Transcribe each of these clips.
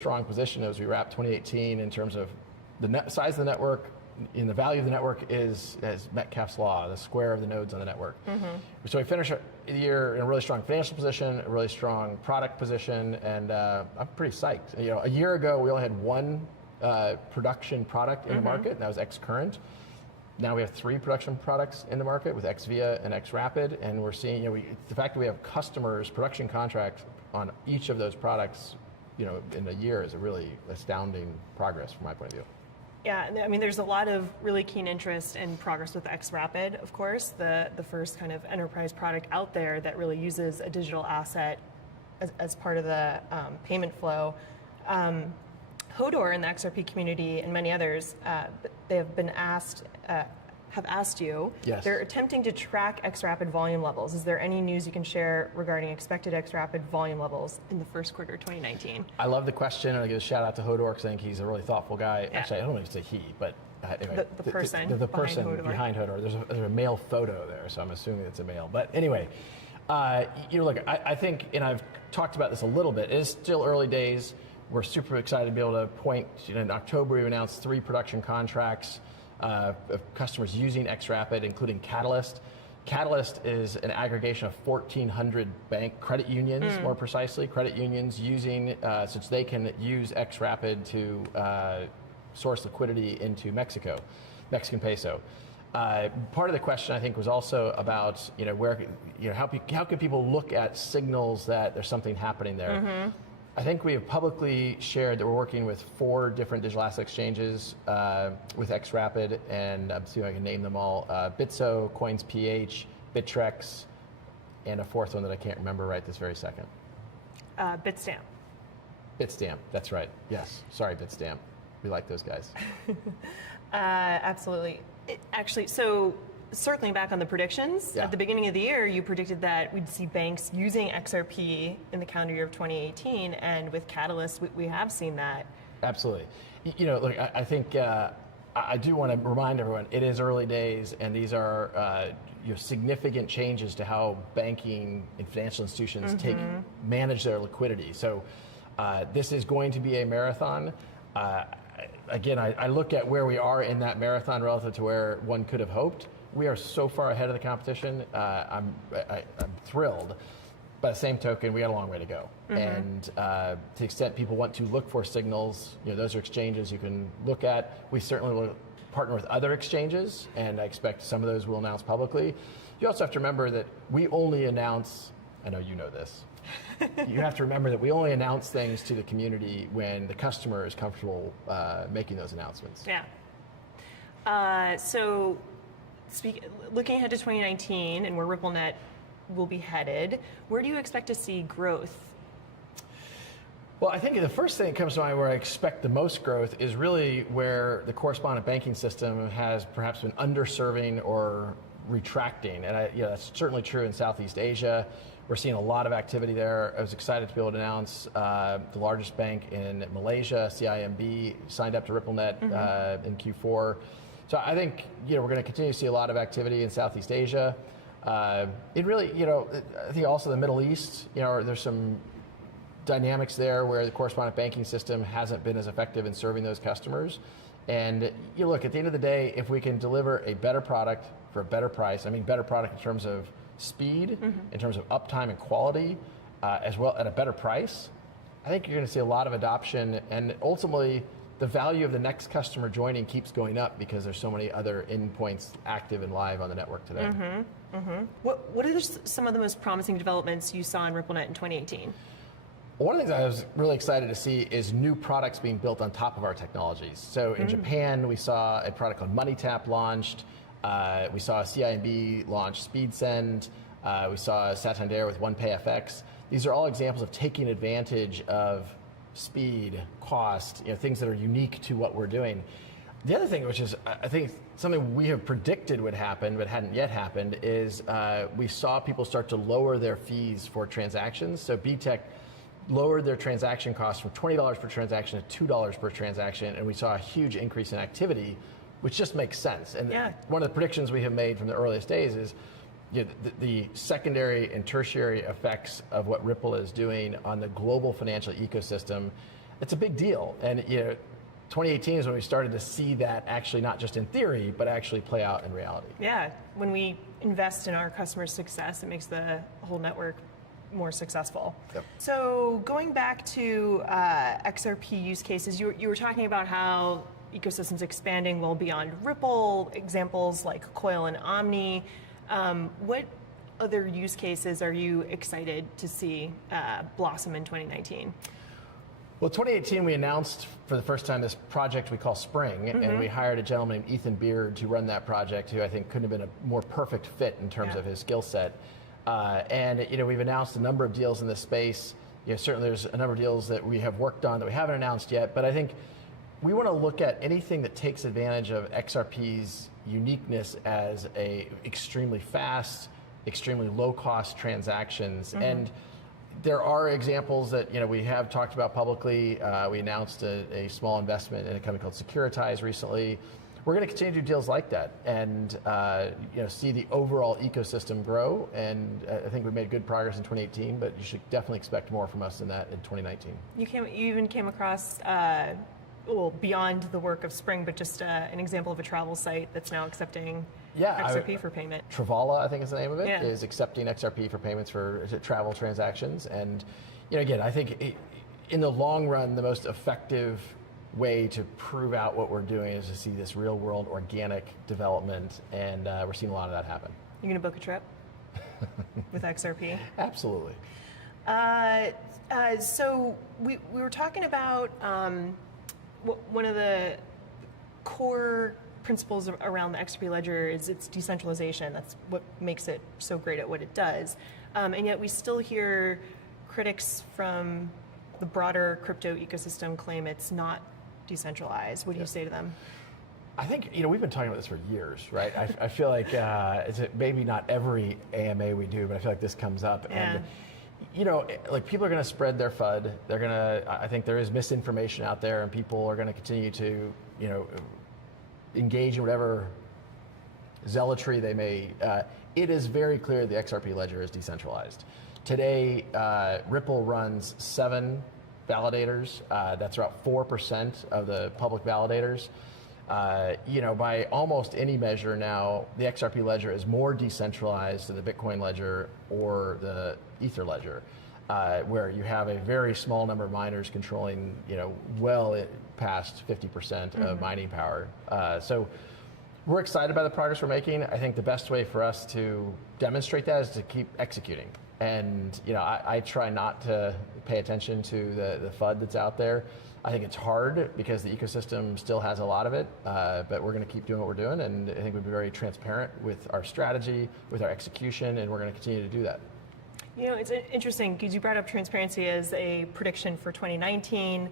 strong position as we wrap 2018 in terms of the size of the network. And the value of the network is, as Metcalfe's law, the square of the nodes on the network. So we finish the year in a really strong financial position, a really strong product position, and I'm pretty psyched. A year ago we only had one production product in the market, and that was XCurrent. Now we have 3 production products in the market with XVIA and XRapid, and we're seeing, the fact that we have customers, production contracts on each of those products, in a year is a really astounding progress from my point of view. Yeah, I mean, there's a lot of really keen interest and progress with XRapid, of course, the first kind of enterprise product out there that really uses a digital asset as part of the payment flow. Hodor in the XRP community and many others, they have been asked, have asked you. Yes. They're attempting to track XRapid volume levels. Is there any news you can share regarding expected XRapid volume levels in the first quarter of 2019? I love the question, and I give a shout out to Hodor because I think he's a really thoughtful guy. Yeah. Actually, I don't know if it's a he, but anyway, the person behind Hodor. There's a male photo there, so I'm assuming it's a male. But anyway, look, I think, and I've talked about this a little bit. It is still early days. We're super excited to be able to point. In October, we announced 3 production contracts of customers using XRapid, including Catalyst. Catalyst is an aggregation of 1,400 bank credit unions, more precisely, credit unions using, since they can use XRapid to source liquidity into Mexican peso. Part of the question, I think, was also about, how can people look at signals that there's something happening there? I think we have publicly shared that we're working with 4 different digital asset exchanges with XRapid, and I'm seeing if I can name them all: Bitso, CoinsPH, Bittrex, and a 4th one that I can't remember right this very second. Bitstamp. Bitstamp, that's right. Yes, sorry, Bitstamp. We like those guys. Absolutely. So circling back on the predictions, at the beginning of the year, you predicted that we'd see banks using XRP in the calendar year of 2018, and with Catalyst, we have seen that. Absolutely. Look, I think I do want to remind everyone, it is early days, and these are significant changes to how banking and financial institutions manage their liquidity. So this is going to be a marathon. Again, I look at where we are in that marathon relative to where one could have hoped. We are so far ahead of the competition. I'm thrilled. By the same token, we got a long way to go. And to the extent people want to look for signals, those are exchanges you can look at. We certainly will partner with other exchanges, and I expect some of those we'll announce publicly. You also have to remember that we only announce, I know you know this, you have to remember that we only announce things to the community when the customer is comfortable making those announcements. Yeah. Looking ahead to 2019 and where RippleNet will be headed, where do you expect to see growth? Well, I think the first thing that comes to mind where I expect the most growth is really where the correspondent banking system has perhaps been underserving or retracting. And that's certainly true in Southeast Asia. We're seeing a lot of activity there. I was excited to be able to announce the largest bank in Malaysia, CIMB, signed up to RippleNet in Q4. So I think we're going to continue to see a lot of activity in Southeast Asia. It really, I think also the Middle East, there's some dynamics there where the correspondent banking system hasn't been as effective in serving those customers. And look, at the end of the day, if we can deliver a better product for a better price, I mean better product in terms of speed, in terms of uptime and quality, as well at a better price, I think you're going to see a lot of adoption, and ultimately the value of the next customer joining keeps going up because there's so many other endpoints active and live on the network today. What are some of the most promising developments you saw in RippleNet in 2018? One of the things I was really excited to see is new products being built on top of our technologies. So in Japan, we saw a product called MoneyTap launched. We saw CIMB launch SpeedSend. We saw Santander with OnePayFX. These are all examples of taking advantage of speed, cost, things that are unique to what we're doing. The other thing, which is I think something we have predicted would happen but hadn't yet happened, is we saw people start to lower their fees for transactions. So BTEC lowered their transaction costs from $20 per transaction to $2 per transaction, and we saw a huge increase in activity, which just makes sense. And one of the predictions we have made from the earliest days is the secondary and tertiary effects of what Ripple is doing on the global financial ecosystem it's a big deal. And 2018 is when we started to see that actually not just in theory, but actually play out in reality. Yeah, when we invest in our customers' success, it makes the whole network more successful. Yep. So going back to XRP use cases, you were talking about how ecosystems expanding well beyond Ripple, examples like Coil and Omni. What other use cases are you excited to see blossom in 2019? Well, 2018, we announced for the first time this project we call Spring, and we hired a gentleman named Ethan Beard to run that project, who I think couldn't have been a more perfect fit in terms of his skill set. And we've announced a number of deals in this space. Certainly there's a number of deals that we have worked on that we haven't announced yet, but I think we want to look at anything that takes advantage of XRP's uniqueness as a extremely fast, extremely low-cost transactions. And there are examples that we have talked about publicly. We announced a small investment in a company called Securitize recently. We're going to continue to do deals like that and see the overall ecosystem grow. And I think we made good progress in 2018, but you should definitely expect more from us in that in 2019. You even came across beyond the work of Spring, but just an example of a travel site that's now accepting XRP for payment. Travala, I think is the name of it, is accepting XRP for payments for travel transactions. And again, I think in the long run, the most effective way to prove out what we're doing is to see this real world organic development, and we're seeing a lot of that happen. You're going to book a trip with XRP? Absolutely. So we were talking about one of the core principles around the XRP ledger is its decentralization. That's what makes it so great at what it does. And yet we still hear critics from the broader crypto ecosystem claim it's not decentralized. What do you say to them? I think, we've been talking about this for years, right? I feel like it's maybe not every AMA we do, but I feel like this comes up. And like people are going to spread their FUD. I think there is misinformation out there, and people are going to continue to, engage in whatever zealotry they may. It is very clear the XRP ledger is decentralized. Today, Ripple runs 7 validators. That's about 4% of the public validators. By almost any measure now, the XRP ledger is more decentralized than the Bitcoin ledger or the Ether ledger, where you have a very small number of miners controlling, well past 50% of mining power. So we're excited by the progress we're making. I think the best way for us to demonstrate that is to keep executing. And I try not to pay attention to the FUD that's out there. I think it's hard because the ecosystem still has a lot of it, but we're going to keep doing what we're doing, and I think we'll be very transparent with our strategy, with our execution, and we're going to continue to do that. It's interesting because you brought up transparency as a prediction for 2019.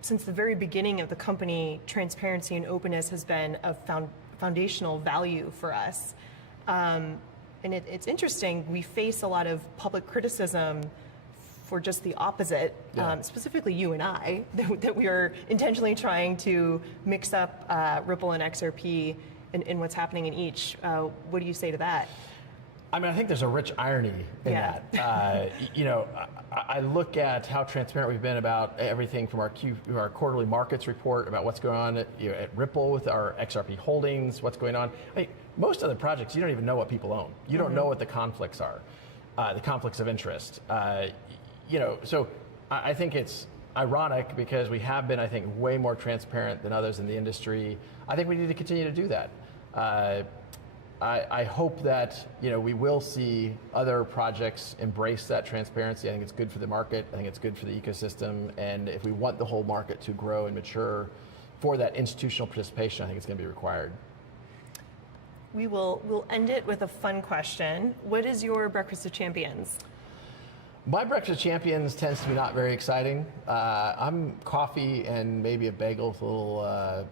Since the very beginning of the company, transparency and openness has been a foundational value for us. And it's interesting, we face a lot of public criticism for just the opposite, specifically you and I, that we are intentionally trying to mix up Ripple and XRP in what's happening in each. What do you say to that? I mean, I think there's a rich irony in that. I look at how transparent we've been about everything from our quarterly markets report about what's going on at Ripple with our XRP holdings, what's going on. Most of the projects, you don't even know what people own. You don't know what the conflicts are, the conflicts of interest. So I think it's ironic because we have been, I think, way more transparent than others in the industry. I think we need to continue to do that. I hope that we will see other projects embrace that transparency. I think it's good for the market. I think it's good for the ecosystem. And if we want the whole market to grow and mature for that institutional participation, I think it's going to be required. We'll end it with a fun question. What is your breakfast of champions? My breakfast of champions tends to be not very exciting. I'm coffee and maybe a bagel with a little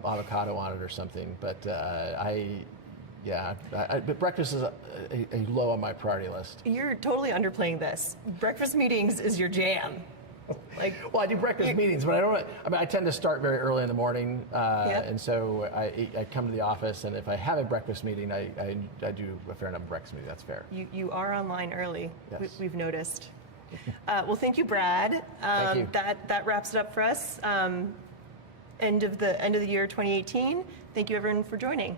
avocado on it or something. But but breakfast is a low on my priority list. You're totally underplaying this. Breakfast meetings is your jam. Well, I do breakfast meetings, but I tend to start very early in the morning, and so I come to the office, and if I have a breakfast meeting, I do a fair number of breakfast meetings. That's fair. You are online early. Yes. We've noticed. Well, thank you, Brad. Thank you. That wraps it up for us. End of the year 2018. Thank you, everyone, for joining.